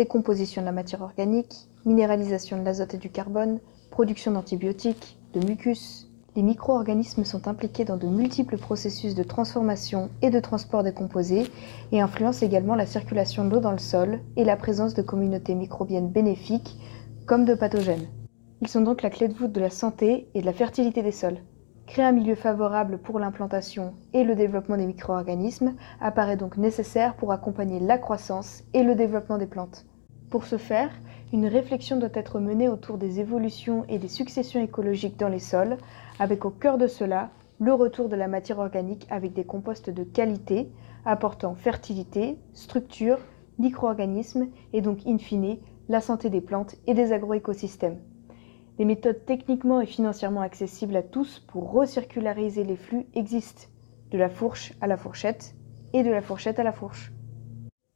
décomposition de la matière organique, minéralisation de l'azote et du carbone, production d'antibiotiques, de mucus. Les micro-organismes sont impliqués dans de multiples processus de transformation et de transport des composés et influencent également la circulation de l'eau dans le sol et la présence de communautés microbiennes bénéfiques comme de pathogènes. Ils sont donc la clé de voûte de la santé et de la fertilité des sols. Créer un milieu favorable pour l'implantation et le développement des micro-organismes apparaît donc nécessaire pour accompagner la croissance et le développement des plantes. Pour ce faire, une réflexion doit être menée autour des évolutions et des successions écologiques dans les sols, avec au cœur de cela le retour de la matière organique avec des composts de qualité, apportant fertilité, structure, micro-organismes et donc in fine la santé des plantes et des agroécosystèmes. Des méthodes techniquement et financièrement accessibles à tous pour recirculariser les flux existent, de la fourche à la fourchette et de la fourchette à la fourche.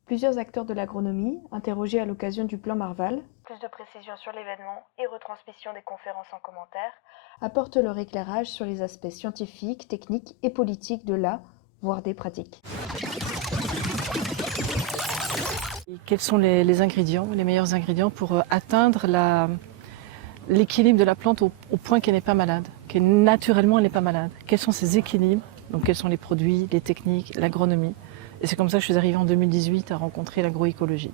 Plusieurs acteurs de l'agronomie, interrogés à l'occasion du plan Marval, plus de précisions sur l'événement et retransmission des conférences en commentaire, apportent leur éclairage sur les aspects scientifiques, techniques et politiques de la, voire des pratiques. Quels sont les ingrédients, les meilleurs ingrédients pour atteindre l'équilibre de la plante au point qu'elle n'est pas malade, naturellement elle n'est pas malade? Quels sont ces équilibres? Donc quels sont les produits, les techniques, l'agronomie? Et c'est comme ça que je suis arrivée en 2018 à rencontrer l'agroécologie.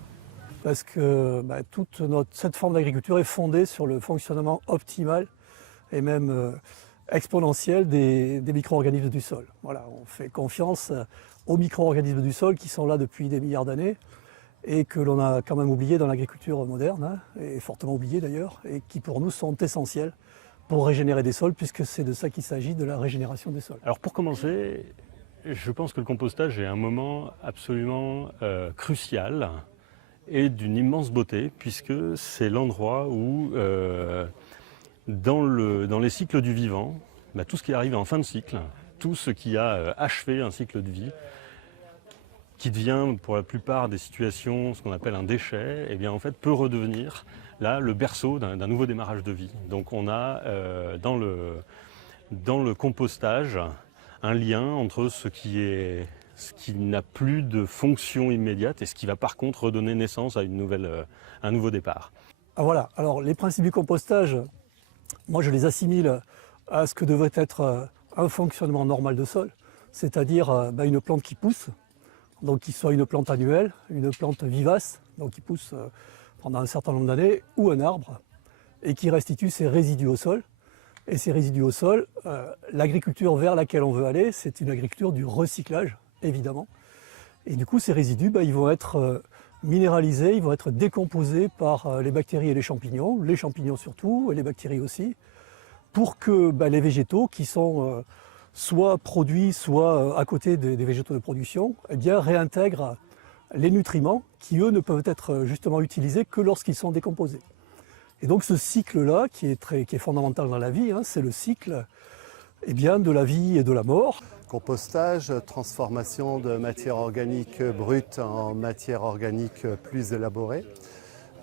Parce que toute cette forme d'agriculture est fondée sur le fonctionnement optimal et même exponentiel des micro-organismes du sol. Voilà, on fait confiance aux micro-organismes du sol qui sont là depuis des milliards d'années et que l'on a quand même oublié dans l'agriculture moderne, et fortement oublié d'ailleurs, et qui pour nous sont essentiels pour régénérer des sols, puisque c'est de ça qu'il s'agit, de la régénération des sols. Alors pour commencer, je pense que le compostage est un moment absolument crucial et d'une immense beauté, puisque c'est l'endroit où, dans les cycles du vivant, tout ce qui arrive en fin de cycle, tout ce qui a achevé un cycle de vie, qui devient pour la plupart des situations ce qu'on appelle un déchet, eh bien en fait peut redevenir là le berceau d'un nouveau démarrage de vie. Donc on a dans le compostage un lien entre ce qui n'a plus de fonction immédiate et ce qui va par contre redonner naissance à un nouveau départ. Ah voilà, alors les principes du compostage, moi je les assimile à ce que devrait être un fonctionnement normal de sol, c'est-à-dire une plante qui pousse, donc qui soit une plante annuelle, une plante vivace, donc qui pousse pendant un certain nombre d'années, ou un arbre, et qui restitue ses résidus au sol. Et ces résidus au sol, l'agriculture vers laquelle on veut aller, c'est une agriculture du recyclage, évidemment. Et du coup, ces résidus, ils vont être minéralisés, ils vont être décomposés par les bactéries et les champignons surtout, et les bactéries aussi, pour que les végétaux qui sont soit produits, soit à côté des végétaux de production, réintègrent les nutriments qui, eux, ne peuvent être justement utilisés que lorsqu'ils sont décomposés. Et donc ce cycle-là, qui est fondamental dans la vie, c'est le cycle de la vie et de la mort. Compostage, transformation de matière organique brute en matière organique plus élaborée.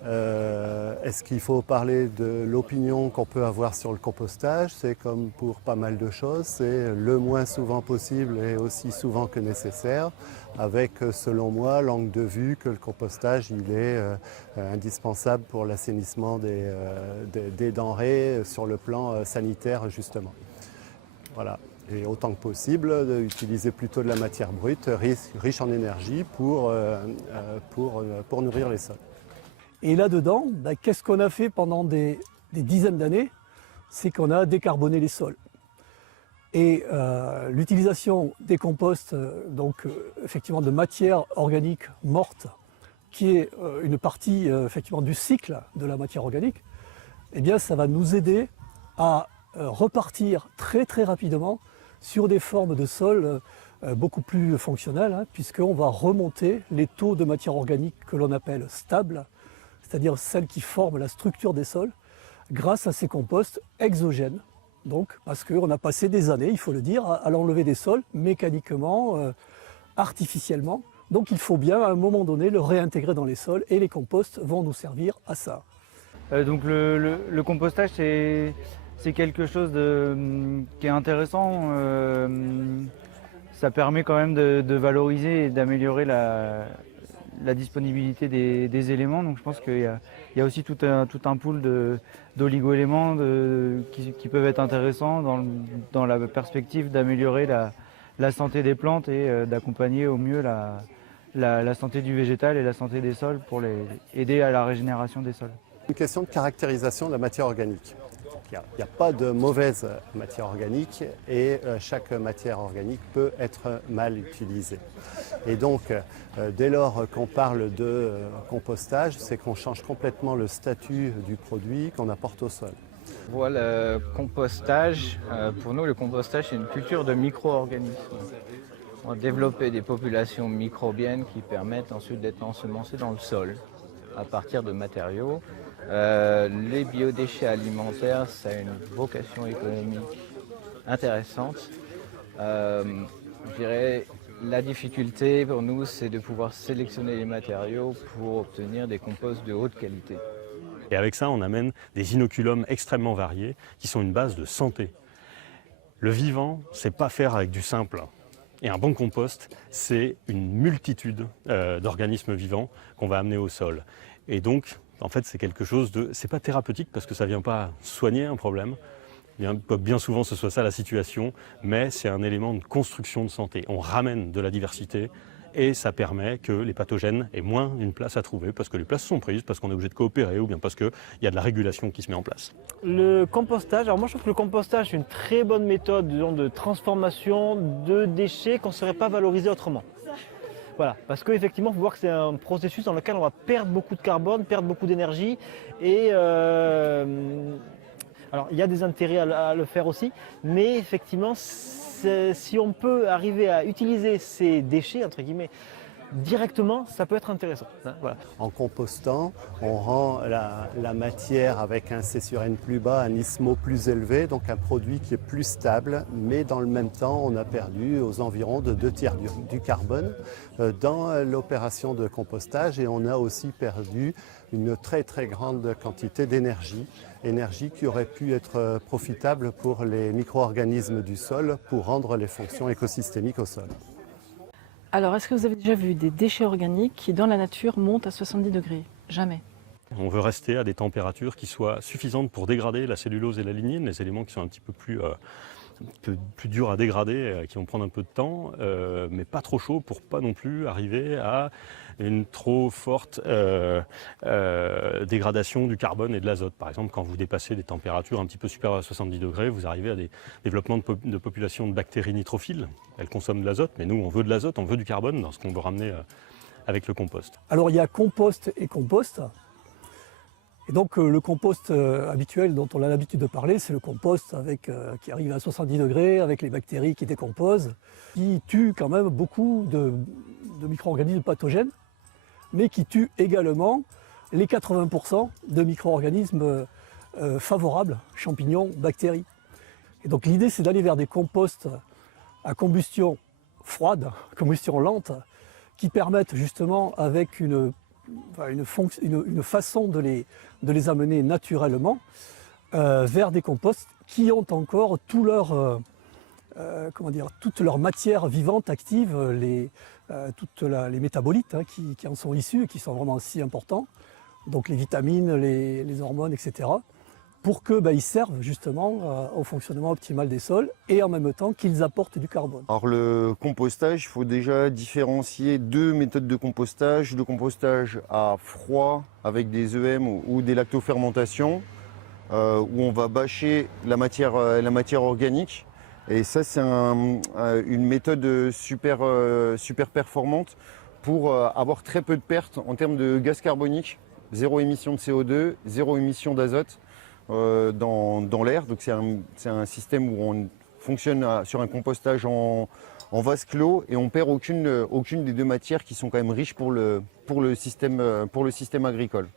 Est-ce qu'il faut parler de l'opinion qu'on peut avoir sur le compostage? C'est comme pour pas mal de choses, c'est le moins souvent possible et aussi souvent que nécessaire, avec selon moi l'angle de vue que le compostage il est indispensable pour l'assainissement des denrées sur le plan sanitaire justement. Voilà. Et autant que possible, d'utiliser plutôt de la matière brute, riche en énergie pour nourrir les sols. Et là-dedans, qu'est-ce qu'on a fait pendant des dizaines d'années? C'est qu'on a décarboné les sols. Et l'utilisation des composts, effectivement de matière organique morte, qui est une partie effectivement du cycle de la matière organique, ça va nous aider à repartir très très rapidement sur des formes de sol beaucoup plus fonctionnelles, puisqu'on va remonter les taux de matière organique que l'on appelle stables, c'est-à-dire celles qui forment la structure des sols, grâce à ces composts exogènes. Donc, parce qu'on a passé des années, il faut le dire, à l'enlever des sols mécaniquement, artificiellement. Donc il faut bien, à un moment donné, le réintégrer dans les sols et les composts vont nous servir à ça. Donc le compostage, c'est quelque chose qui est intéressant. Ça permet quand même de valoriser et d'améliorer la disponibilité des éléments. Donc je pense qu'il y a aussi tout un pool d'oligo-éléments qui peuvent être intéressants dans la perspective d'améliorer la santé des plantes et d'accompagner au mieux la santé du végétal et la santé des sols pour aider à la régénération des sols. Une question de caractérisation de la matière organique. Il n'y a pas de mauvaise matière organique et chaque matière organique peut être mal utilisée. Et donc, dès lors qu'on parle de compostage, c'est qu'on change complètement le statut du produit qu'on apporte au sol. Voilà, le compostage, pour nous, le compostage, c'est une culture de micro-organismes. On a développé des populations microbiennes qui permettent ensuite d'être ensemencées dans le sol à partir de matériaux. Les biodéchets alimentaires, ça a une vocation économique intéressante. Je dirais la difficulté pour nous, c'est de pouvoir sélectionner les matériaux pour obtenir des composts de haute qualité. Et avec ça, on amène des inoculums extrêmement variés qui sont une base de santé. Le vivant, c'est pas faire avec du simple. Et un bon compost, c'est une multitude d'organismes vivants qu'on va amener au sol. Et donc, en fait, c'est quelque chose de... C'est pas thérapeutique parce que ça vient pas soigner un problème. Bien souvent, ce soit ça la situation, mais c'est un élément de construction de santé. On ramène de la diversité et ça permet que les pathogènes aient moins une place à trouver parce que les places sont prises, parce qu'on est obligé de coopérer ou bien parce qu'il y a de la régulation qui se met en place. Le compostage, alors moi je trouve que le compostage c'est une très bonne méthode de transformation de déchets qu'on ne saurait pas valoriser autrement. Voilà, parce qu'effectivement, il faut voir que c'est un processus dans lequel on va perdre beaucoup de carbone, perdre beaucoup d'énergie. Et alors, il y a des intérêts à le faire aussi, mais effectivement, si on peut arriver à utiliser ces déchets, entre guillemets, directement, ça peut être intéressant. Hein, voilà. En compostant, on rend la matière avec un C sur N plus bas, un ISMO plus élevé, donc un produit qui est plus stable, mais dans le même temps, on a perdu aux environs de 2/3 du carbone dans l'opération de compostage et on a aussi perdu une très très grande quantité d'énergie, énergie qui aurait pu être profitable pour les micro-organismes du sol pour rendre les fonctions écosystémiques au sol. Alors, est-ce que vous avez déjà vu des déchets organiques qui, dans la nature, montent à 70 degrés? Jamais. On veut rester à des températures qui soient suffisantes pour dégrader la cellulose et la lignine, les éléments qui sont un petit peu plus durs à dégrader, qui vont prendre un peu de temps, mais pas trop chaud pour pas non plus arriver à une trop forte dégradation du carbone et de l'azote. Par exemple, quand vous dépassez des températures un petit peu supérieures à 70 degrés, vous arrivez à des développements de populations de bactéries nitrophiles. Elles consomment de l'azote, mais nous, on veut de l'azote, on veut du carbone dans ce qu'on veut ramener avec le compost. Alors il y a compost et compost. Et donc le compost habituel dont on a l'habitude de parler, c'est le compost qui arrive à 70 degrés avec les bactéries qui décomposent, qui tuent quand même beaucoup de micro-organismes pathogènes, mais qui tuent également les 80% de micro-organismes favorables, champignons, bactéries. Et donc l'idée c'est d'aller vers des composts à combustion froide, combustion lente, qui permettent justement avec une façon de les amener naturellement vers des composts qui ont encore toute leur matière vivante active, les métabolites qui en sont issus et qui sont vraiment si importants, donc les vitamines, les hormones, etc., pour qu'ils servent justement au fonctionnement optimal des sols et en même temps qu'ils apportent du carbone. Alors le compostage, il faut déjà différencier deux méthodes de compostage. Le compostage à froid avec des EM ou des lactofermentations, où on va bâcher la matière organique. Et ça, c'est une méthode super performante pour avoir très peu de pertes en termes de gaz carbonique, zéro émission de CO2, zéro émission d'azote. Dans l'air. Donc c'est un système où on fonctionne sur un compostage en vase clos et on perd aucune des deux matières qui sont quand même riches pour le système agricole,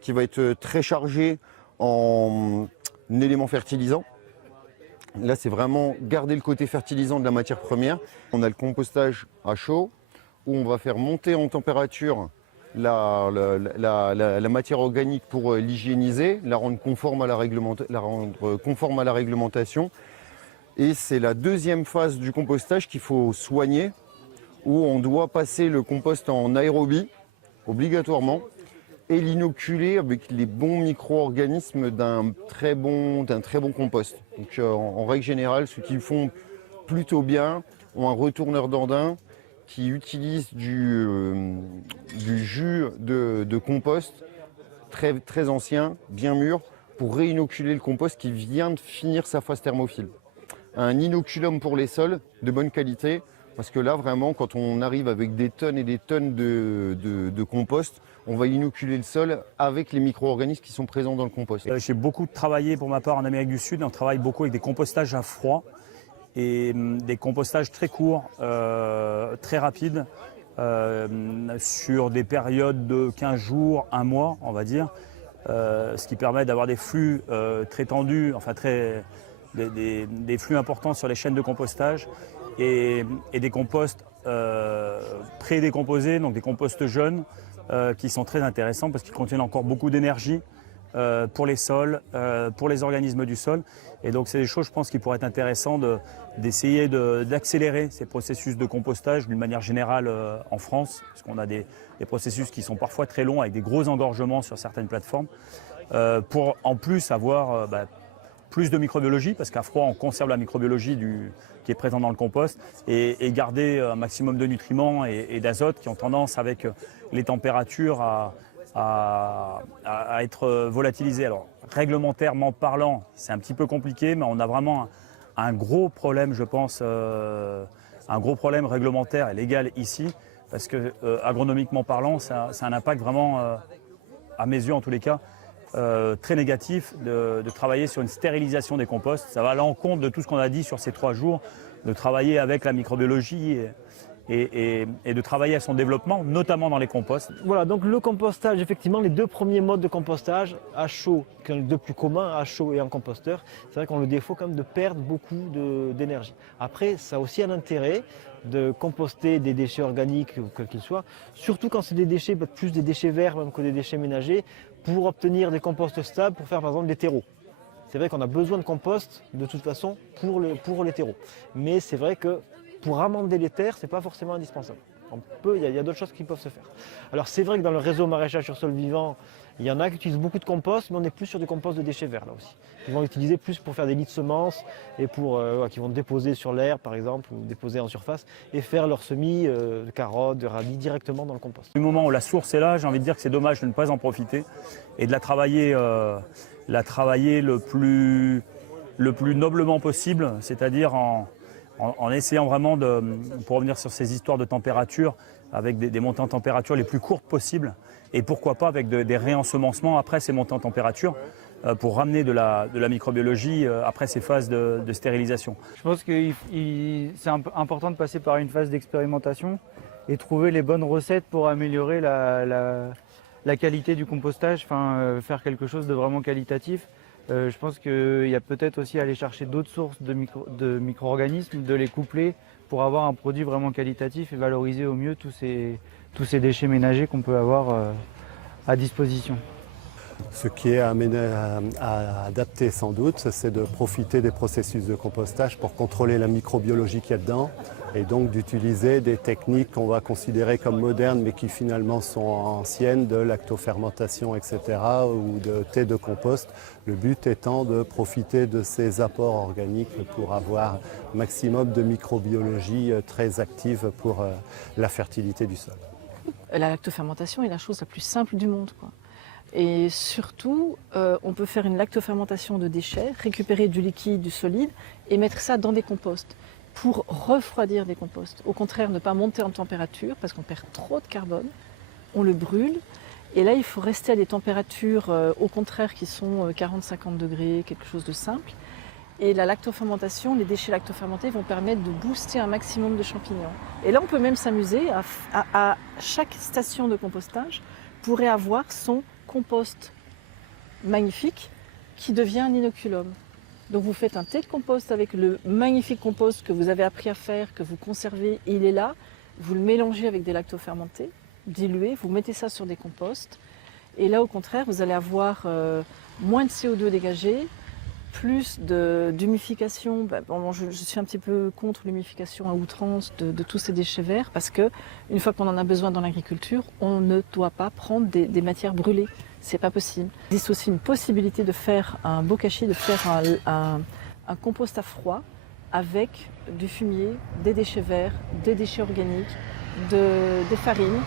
qui va être très chargé en éléments fertilisants. Là, c'est vraiment garder le côté fertilisant de la matière première. On a le compostage à chaud où on va faire monter en température la matière organique pour l'hygiéniser, la rendre conforme à la réglementation. Et c'est la deuxième phase du compostage qu'il faut soigner, où on doit passer le compost en aérobie obligatoirement, et l'inoculer avec les bons micro-organismes d'un très bon compost. Donc en règle générale, ceux qui le font plutôt bien ont un retourneur d'andin qui utilise du jus de compost très, très ancien, bien mûr, pour réinoculer le compost qui vient de finir sa phase thermophile. Un inoculum pour les sols de bonne qualité, parce que là vraiment quand on arrive avec des tonnes et des tonnes de compost, on va inoculer le sol avec les micro-organismes qui sont présents dans le compost. J'ai beaucoup travaillé pour ma part en Amérique du Sud, on travaille beaucoup avec des compostages à froid et des compostages très courts, très rapides, sur des périodes de 15 jours, 1 mois on va dire, ce qui permet d'avoir des flux très tendus, enfin des flux importants sur les chaînes de compostage et des composts pré-décomposés, donc des composts jeunes qui sont très intéressants parce qu'ils contiennent encore beaucoup d'énergie pour les sols, pour les organismes du sol. Et donc c'est des choses, je pense, qui pourraient être intéressantes d'essayer d'accélérer ces processus de compostage d'une manière générale en France, parce qu'on a des processus qui sont parfois très longs avec des gros engorgements sur certaines plateformes, pour en plus avoir plus de microbiologie, parce qu'à froid on conserve la microbiologie qui est présente dans le compost, et garder un maximum de nutriments et d'azote qui ont tendance avec les températures à être volatilisés. Alors réglementairement parlant, c'est un petit peu compliqué, mais on a vraiment un gros problème, je pense, un gros problème réglementaire et légal ici, parce que agronomiquement parlant, ça a un impact vraiment, à mes yeux en tous les cas, très négatif de travailler sur une stérilisation des composts. Ça va à l'encontre de tout ce qu'on a dit sur ces 3 jours, de travailler avec la microbiologie et de travailler à son développement, notamment dans les composts. Voilà, donc le compostage, effectivement, les 2 premiers modes de compostage, à chaud, qui sont les 2 plus communs, à chaud et en composteur, c'est vrai qu'on a le défaut quand même de perdre beaucoup d'énergie. Après, ça a aussi un intérêt de composter des déchets organiques, quels qu'ils soient, surtout quand c'est des déchets, plus des déchets verts même que des déchets ménagers, pour obtenir des composts stables, pour faire par exemple des terreaux. C'est vrai qu'on a besoin de compost de toute façon pour les terreaux. Mais c'est vrai que pour amender les terres, ce n'est pas forcément indispensable. Il y a d'autres choses qui peuvent se faire. Alors c'est vrai que dans le réseau maraîchage sur sol vivant, il y en a qui utilisent beaucoup de compost, mais on est plus sur du compost de déchets verts là aussi. Ils vont l'utiliser plus pour faire des nids de semences et qui vont déposer sur l'herbe par exemple, ou déposer en surface, et faire leurs semis de carottes, de radis directement dans le compost. Du moment où la source est là, j'ai envie de dire que c'est dommage de ne pas en profiter et de la travailler le plus noblement possible, c'est-à-dire en essayant vraiment pour revenir sur ces histoires de température, avec des montées en température les plus courtes possibles, et pourquoi pas avec des réensemencements après ces montées en température, pour ramener de la microbiologie après ces phases de stérilisation. Je pense que c'est important de passer par une phase d'expérimentation et trouver les bonnes recettes pour améliorer la qualité du compostage, faire quelque chose de vraiment qualitatif. Je pense qu'il y a peut-être aussi à aller chercher d'autres sources de micro-organismes, de les coupler pour avoir un produit vraiment qualitatif et valoriser au mieux tous ces déchets ménagers qu'on peut avoir à disposition. Ce qui est à adapter sans doute, c'est de profiter des processus de compostage pour contrôler la microbiologie qu'il y a dedans et donc d'utiliser des techniques qu'on va considérer comme modernes mais qui finalement sont anciennes, de lactofermentation, etc. ou de thé de compost. Le but étant de profiter de ces apports organiques pour avoir un maximum de microbiologie très active pour la fertilité du sol. La lactofermentation est la chose la plus simple du monde, quoi. Et surtout, on peut faire une lactofermentation de déchets, récupérer du liquide, du solide et mettre ça dans des composts pour refroidir des composts. Au contraire, ne pas monter en température parce qu'on perd trop de carbone, on le brûle. Et là, il faut rester à des températures, au contraire, qui sont 40-50 degrés, quelque chose de simple. Et la lactofermentation, les déchets lactofermentés vont permettre de booster un maximum de champignons. Et là, on peut même s'amuser à chaque station de compostage pourrait avoir son compost magnifique qui devient un inoculum. Donc vous faites un thé de compost avec le magnifique compost que vous avez appris à faire, que vous conservez, il est là, vous le mélangez avec des lactofermentés, dilués, vous mettez ça sur des composts et là au contraire vous allez avoir moins de CO2 dégagé, plus d'humification. Je suis un petit peu contre l'humification à outrance de tous ces déchets verts parce que une fois qu'on en a besoin dans l'agriculture, on ne doit pas prendre des matières brûlées. C'est pas possible. Il existe aussi une possibilité de faire un bokashi, de faire un compost à froid avec du fumier, des déchets verts, des déchets organiques, des farines.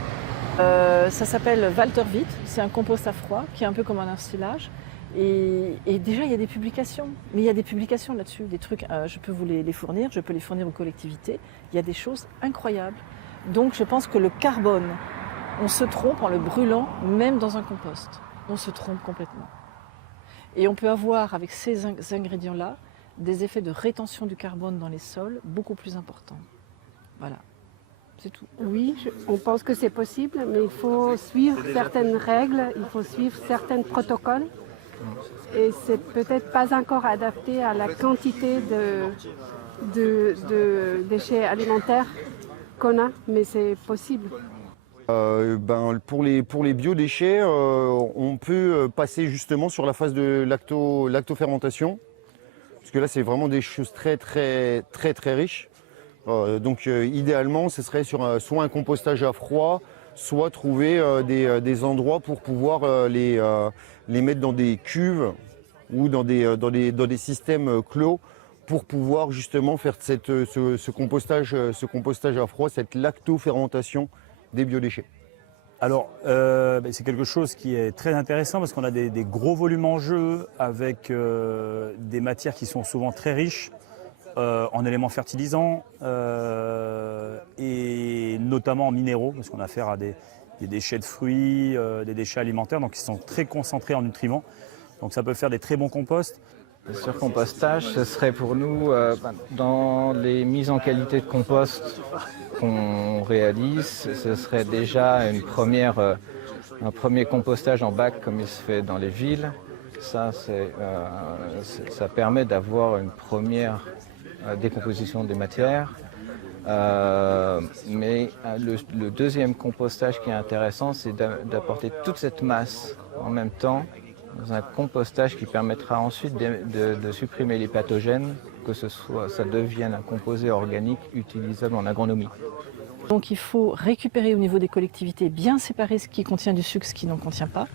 Ça s'appelle Walterwitt, c'est un compost à froid qui est un peu comme un ensilage. Et déjà, il y a des publications. Mais il y a des publications là-dessus, des trucs, je peux vous les fournir, je peux les fournir aux collectivités. Il y a des choses incroyables. Donc je pense que le carbone, on se trompe en le brûlant, même dans un compost. On se trompe complètement. Et on peut avoir, avec ces ingrédients-là, des effets de rétention du carbone dans les sols beaucoup plus importants. Voilà. C'est tout. Oui, on pense que c'est possible, mais il faut suivre certaines règles, il faut suivre certains protocoles. Et c'est peut-être pas encore adapté à la quantité de déchets alimentaires qu'on a, mais c'est possible. Pour les biodéchets, on peut passer justement sur la phase de lactofermentation, parce que là c'est vraiment des choses très riches. Idéalement, ce serait sur soit un compostage à froid, soit trouver des endroits pour pouvoir les mettre dans des cuves ou dans des systèmes clos pour pouvoir justement faire ce compostage à froid, cette lactofermentation des biodéchets. Alors, c'est quelque chose qui est très intéressant parce qu'on a des gros volumes en jeu avec des matières qui sont souvent très riches en éléments fertilisants et notamment en minéraux, parce qu'on a affaire à des déchets de fruits, des déchets alimentaires, donc ils sont très concentrés en nutriments. Donc ça peut faire des très bons composts. Le surcompostage, ce serait pour nous, dans les mises en qualité de compost qu'on réalise, ce serait déjà un premier compostage en bac comme il se fait dans les villes. Ça permet d'avoir une première décomposition des matières. Mais le deuxième compostage qui est intéressant, c'est d'apporter toute cette masse en même temps dans un compostage qui permettra ensuite de supprimer les pathogènes, que ça devienne un composé organique utilisable en agronomie. Donc il faut récupérer au niveau des collectivités, bien séparer ce qui contient du sucre, ce qui n'en contient pas.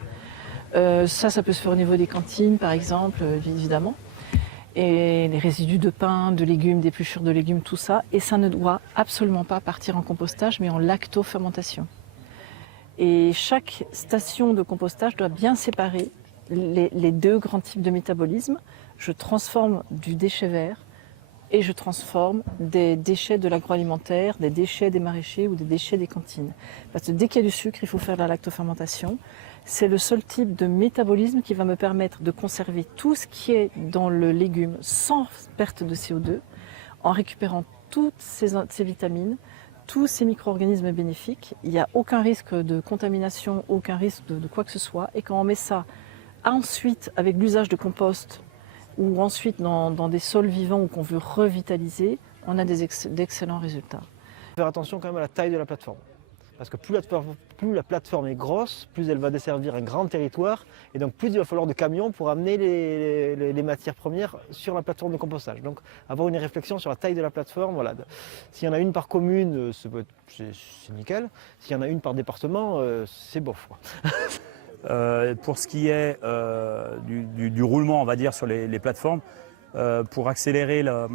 Ça peut se faire au niveau des cantines par exemple, évidemment. Et les résidus de pain, de légumes, d'épluchures de légumes, tout ça. Et ça ne doit absolument pas partir en compostage, mais en lactofermentation. Et chaque station de compostage doit bien séparer les deux grands types de métabolisme. Je transforme du déchet vert et je transforme des déchets de l'agroalimentaire, des déchets des maraîchers ou des déchets des cantines. Parce que dès qu'il y a du sucre, il faut faire la lactofermentation. C'est le seul type de métabolisme qui va me permettre de conserver tout ce qui est dans le légume sans perte de CO2, en récupérant toutes ces vitamines, tous ces micro-organismes bénéfiques. Il n'y a aucun risque de contamination, aucun risque de quoi que ce soit. Et quand on met ça ensuite avec l'usage de compost ou ensuite dans des sols vivants ou qu'on veut revitaliser, on a d'excellents résultats. Faire attention quand même à la taille de la plateforme. Parce que plus la plateforme est grosse, plus elle va desservir un grand territoire et donc plus il va falloir de camions pour amener les matières premières sur la plateforme de compostage. Donc avoir une réflexion sur la taille de la plateforme, voilà. S'il y en a une par commune, c'est nickel. S'il y en a une par département, c'est bof, quoi. Pour ce qui est du roulement, on va dire, sur les plateformes, pour accélérer la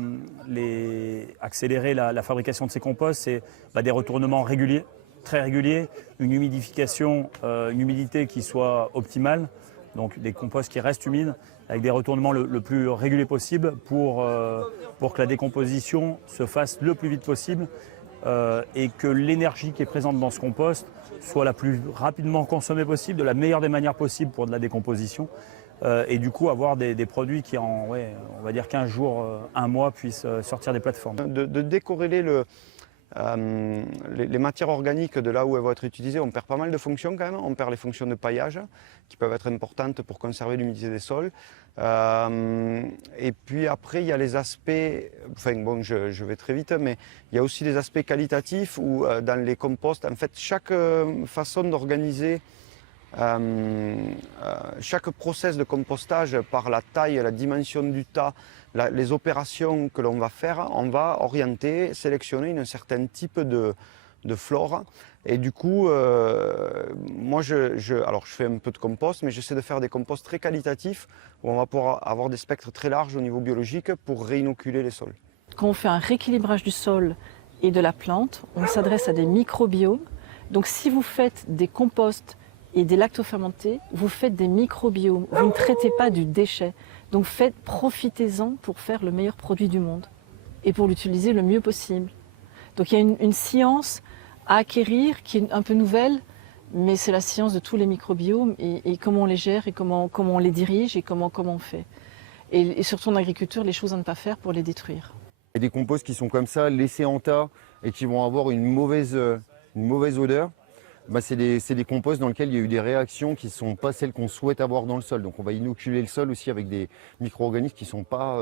fabrication de ces composts, c'est des retournements réguliers, très réguliers, une humidification, une humidité qui soit optimale, donc des composts qui restent humides, avec des retournements le plus réguliers possible pour que la décomposition se fasse le plus vite possible et que l'énergie qui est présente dans ce compost soit la plus rapidement consommée possible, de la meilleure des manières possibles pour de la décomposition. Et du coup avoir des produits qui en, on va dire 15 jours, un mois, puissent sortir des plateformes. De décorréler les matières organiques de là où elles vont être utilisées, on perd pas mal de fonctions quand même. On perd les fonctions de paillage qui peuvent être importantes pour conserver l'humidité des sols. Et puis après, il y a les aspects, je vais très vite, mais il y a aussi des aspects qualitatifs où dans les composts, en fait, chaque façon d'organiser chaque process de compostage, par la taille, la dimension du tas, les opérations que l'on va faire, on va orienter, sélectionner un certain type de flore. Et du coup, moi, alors je fais un peu de compost, mais j'essaie de faire des composts très qualitatifs où on va pouvoir avoir des spectres très larges au niveau biologique pour réinoculer les sols. Quand on fait un rééquilibrage du sol et de la plante, on s'adresse à des microbiomes. Donc si vous faites des composts et des lactofermentés, vous faites des microbiomes. Vous ne traitez pas du déchet. Donc profitez-en pour faire le meilleur produit du monde et pour l'utiliser le mieux possible. Donc il y a une science à acquérir qui est un peu nouvelle, mais c'est la science de tous les microbiomes et comment on les gère et comment on les dirige et comment on fait. Et surtout en agriculture, les choses à ne pas faire pour les détruire. Il y a des composts qui sont comme ça, laissés en tas et qui vont avoir une mauvaise odeur. C'est des composts dans lesquels il y a eu des réactions qui ne sont pas celles qu'on souhaite avoir dans le sol. Donc on va inoculer le sol aussi avec des micro-organismes qui ne sont pas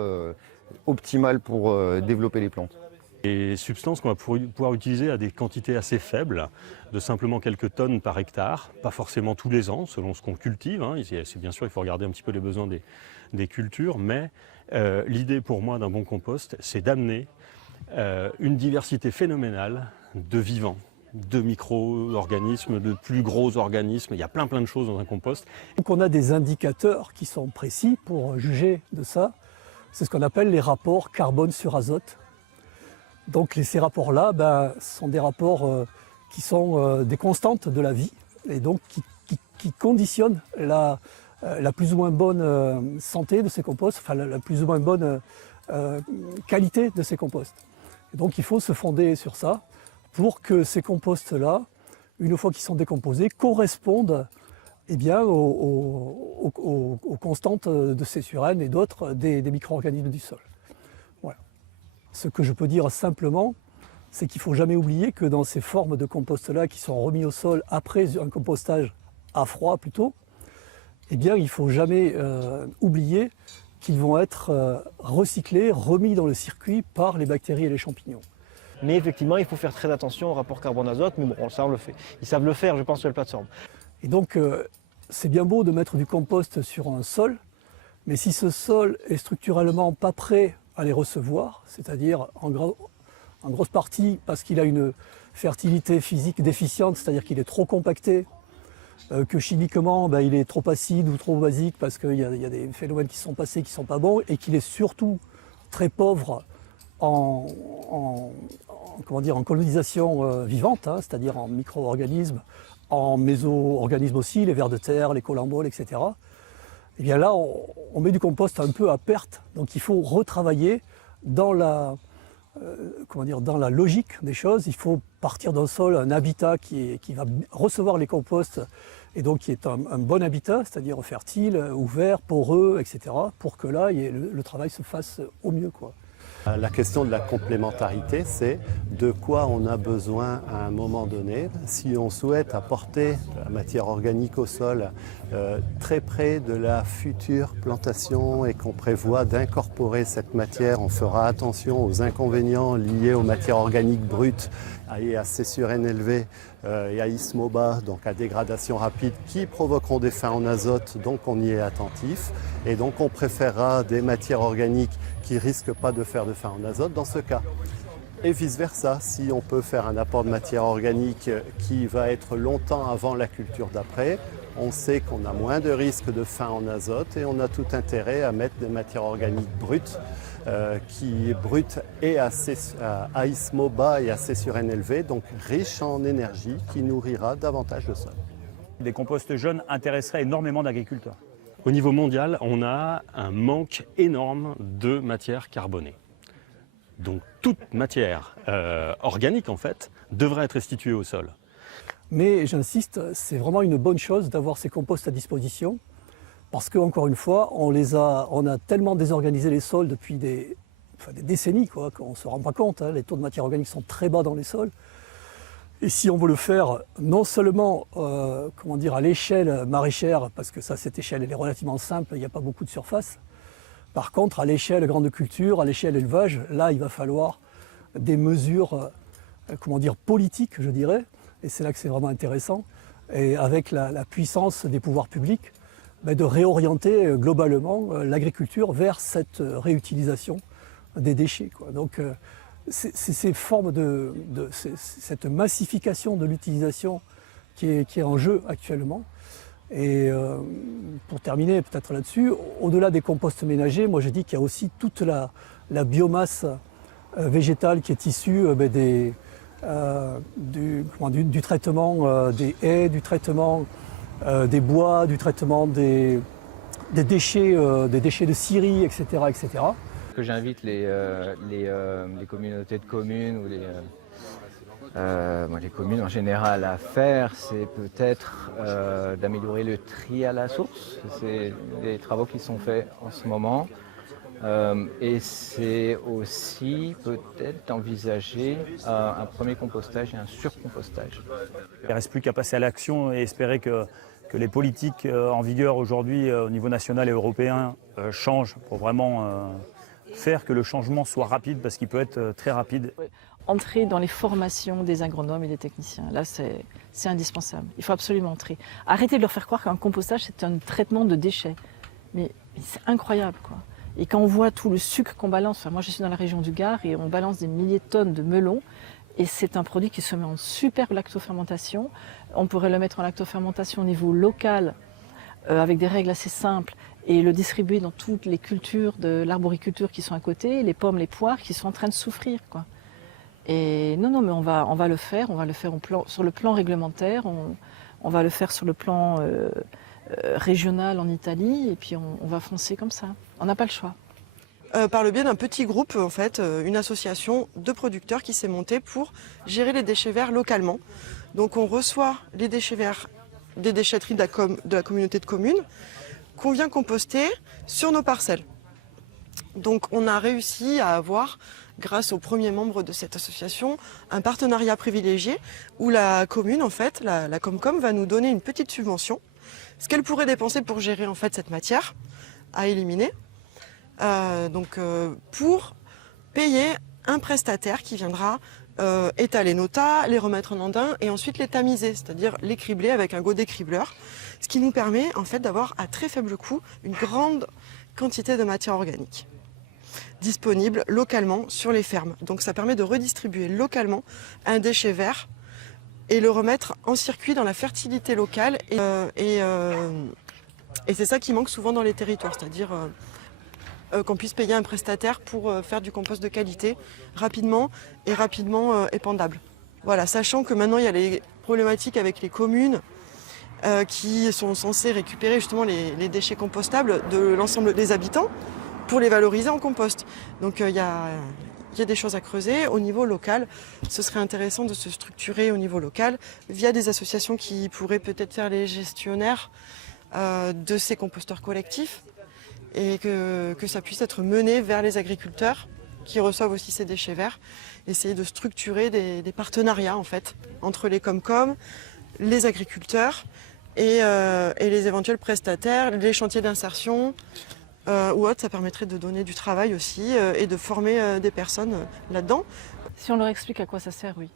optimales pour développer les plantes. Des substances qu'on va pouvoir utiliser à des quantités assez faibles, de simplement quelques tonnes par hectare, pas forcément tous les ans, selon ce qu'on cultive. C'est bien sûr, il faut regarder un petit peu les besoins des cultures, mais l'idée pour moi d'un bon compost, c'est d'amener une diversité phénoménale de vivants, de micro-organismes, de plus gros organismes. Il y a plein de choses dans un compost. Donc on a des indicateurs qui sont précis pour juger de ça. C'est ce qu'on appelle les rapports carbone sur azote. Donc ces rapports-là sont des rapports qui sont des constantes de la vie et donc qui conditionnent la plus ou moins bonne santé de ces composts, enfin la plus ou moins bonne qualité de ces composts. Et donc il faut se fonder sur ça pour que ces composts-là, une fois qu'ils sont décomposés, correspondent aux constantes de césurène et d'autres des micro-organismes du sol. Voilà. Ce que je peux dire simplement, c'est qu'il ne faut jamais oublier que dans ces formes de compost-là qui sont remis au sol après un compostage à froid plutôt, il ne faut jamais oublier qu'ils vont être recyclés, remis dans le circuit par les bactéries et les champignons. Mais effectivement, il faut faire très attention au rapport carbone-azote, mais bon, ça on le fait. Ils savent le faire, je pense, sur les plateformes. Et donc, c'est bien beau de mettre du compost sur un sol, mais si ce sol est structurellement pas prêt à les recevoir, c'est-à-dire en grosse partie parce qu'il a une fertilité physique déficiente, c'est-à-dire qu'il est trop compacté, que chimiquement il est trop acide ou trop basique parce qu'il y a des phénomènes qui sont passés qui ne sont pas bons, et qu'il est surtout très pauvre en colonisation vivante, c'est-à-dire en micro-organismes, en méso-organismes aussi, les vers de terre, les colamboles, etc. Et bien là, on met du compost un peu à perte. Donc il faut retravailler dans la logique des choses. Il faut partir d'un sol, un habitat qui va recevoir les composts, et donc qui est un bon habitat, c'est-à-dire fertile, ouvert, poreux, etc., pour que là, le travail se fasse au mieux, quoi. La question de la complémentarité, c'est de quoi on a besoin à un moment donné. Si on souhaite apporter de la matière organique au sol très près de la future plantation et qu'on prévoit d'incorporer cette matière, on fera attention aux inconvénients liés aux matières organiques brutes et à césurène élevée et à ISMOBA, donc à dégradation rapide, qui provoqueront des fins en azote, donc on y est attentif. Et donc on préférera des matières organiques qui ne risquent pas de faire de fin en azote dans ce cas. Et vice-versa, si on peut faire un apport de matière organique qui va être longtemps avant la culture d'après, on sait qu'on a moins de risques de fin en azote et on a tout intérêt à mettre des matières organiques brutes, et à ISMOBA et à césurène élevée, donc riches en énergie qui nourrira davantage le sol. Des composts jeunes intéresseraient énormément d'agriculteurs. Au niveau mondial, on a un manque énorme de matière carbonée. Donc toute matière organique, en fait, devrait être restituée au sol. Mais j'insiste, c'est vraiment une bonne chose d'avoir ces composts à disposition, parce qu'encore une fois, on a tellement désorganisé les sols depuis des décennies, qu'on ne se rend pas compte. Les taux de matière organique sont très bas dans les sols. Et si on veut le faire non seulement à l'échelle maraîchère, parce que cette échelle elle est relativement simple, il n'y a pas beaucoup de surface. Par contre, à l'échelle grande culture, à l'échelle élevage, là il va falloir des mesures politiques, je dirais, et c'est là que c'est vraiment intéressant, et avec la puissance des pouvoirs publics, de réorienter globalement l'agriculture vers cette réutilisation des déchets, quoi. Donc c'est ces formes cette massification de l'utilisation qui est en jeu actuellement. Et pour terminer peut-être là-dessus, au-delà des composts ménagers, moi j'ai dit qu'il y a aussi toute la biomasse végétale qui est issue du traitement des haies, du traitement des bois, du traitement des déchets de scierie, etc., etc. Ce que j'invite les communautés de communes ou les communes en général à faire, c'est peut-être d'améliorer le tri à la source. C'est des travaux qui sont faits en ce moment. Et c'est aussi peut-être d'envisager un premier compostage et un surcompostage. Il ne reste plus qu'à passer à l'action et espérer que les politiques en vigueur aujourd'hui au niveau national et européen changent pour vraiment faire que le changement soit rapide, parce qu'il peut être très rapide. Entrer dans les formations des agronomes et des techniciens, là c'est indispensable. Il faut absolument entrer. Arrêter de leur faire croire qu'un compostage c'est un traitement de déchets. Mais c'est incroyable, quoi. Et quand on voit tout le sucre qu'on balance, enfin, moi je suis dans la région du Gard et on balance des milliers de tonnes de melons, et c'est un produit qui se met en super lactofermentation. On pourrait le mettre en lactofermentation au niveau local avec des règles assez simples et le distribuer dans toutes les cultures de l'arboriculture qui sont à côté, les pommes, les poires qui sont en train de souffrir, quoi. Et non, mais on va le faire sur le plan réglementaire, on va le faire sur le plan régional en Italie, et puis on va foncer comme ça. On n'a pas le choix. Par le biais d'un petit groupe, en fait, une association de producteurs qui s'est montée pour gérer les déchets verts localement. Donc on reçoit les déchets verts des déchetteries de la communauté de communes qu'on vient composter sur nos parcelles. Donc on a réussi à avoir, grâce aux premiers membres de cette association, un partenariat privilégié où la commune, en fait, la Comcom, va nous donner une petite subvention, ce qu'elle pourrait dépenser pour gérer en fait cette matière à éliminer, pour payer un prestataire qui viendra étaler nos tas, les remettre en andin et ensuite les tamiser, c'est-à-dire les cribler avec un godet cribleur, ce qui nous permet en fait d'avoir à très faible coût une grande quantité de matière organique disponible localement sur les fermes. Donc ça permet de redistribuer localement un déchet vert et le remettre en circuit dans la fertilité locale. Et c'est ça qui manque souvent dans les territoires, c'est-à-dire qu'on puisse payer un prestataire pour faire du compost de qualité rapidement épandable. Voilà, sachant que maintenant il y a les problématiques avec les communes qui sont censées récupérer justement les déchets compostables de l'ensemble des habitants pour les valoriser en compost. Donc il y a des choses à creuser au niveau local. Ce serait intéressant de se structurer au niveau local via des associations qui pourraient peut-être faire les gestionnaires de ces composteurs collectifs et que ça puisse être mené vers les agriculteurs qui reçoivent aussi ces déchets verts. Essayer de structurer des partenariats en fait entre les Comcom, les agriculteurs et les éventuels prestataires, les chantiers d'insertion ou autres. Ça permettrait de donner du travail aussi et de former des personnes là-dedans. Si on leur explique à quoi ça sert, oui.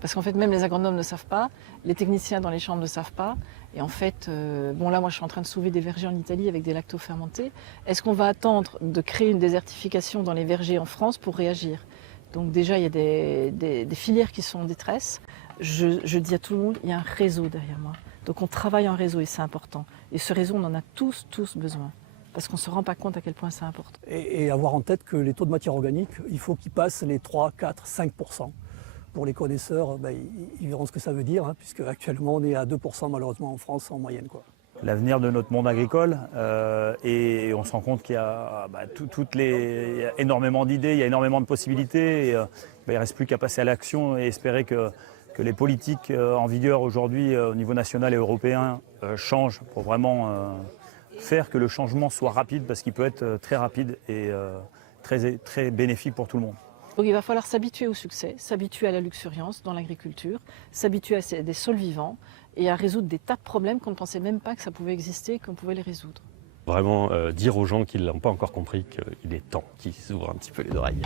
Parce qu'en fait, même les agronomes ne savent pas, les techniciens dans les chambres ne savent pas. Et en fait, là, moi, je suis en train de sauver des vergers en Italie avec des lactofermentés. Est-ce qu'on va attendre de créer une désertification dans les vergers en France pour réagir? Donc déjà, il y a des filières qui sont en détresse. Je dis à tout le monde, il y a un réseau derrière moi. Donc on travaille en réseau et c'est important. Et ce réseau, on en a tous besoin. Parce qu'on ne se rend pas compte à quel point c'est important. Et avoir en tête que les taux de matière organique, il faut qu'ils passent les 3, 4, 5%. Pour les connaisseurs, ils verront ce que ça veut dire, puisque actuellement on est à 2% malheureusement en France en moyenne, quoi. L'avenir de notre monde agricole, et on se rend compte qu'il y a, il y a énormément d'idées, il y a énormément de possibilités, et il ne reste plus qu'à passer à l'action et espérer que les politiques en vigueur aujourd'hui au niveau national et européen changent pour vraiment faire que le changement soit rapide, parce qu'il peut être très rapide et très bénéfique pour tout le monde. Donc il va falloir s'habituer au succès, s'habituer à la luxuriance dans l'agriculture, s'habituer à des sols vivants et à résoudre des tas de problèmes qu'on ne pensait même pas que ça pouvait exister et qu'on pouvait les résoudre. Vraiment dire aux gens qui ne l'ont pas encore compris qu'il est temps qu'ils s'ouvrent un petit peu les oreilles.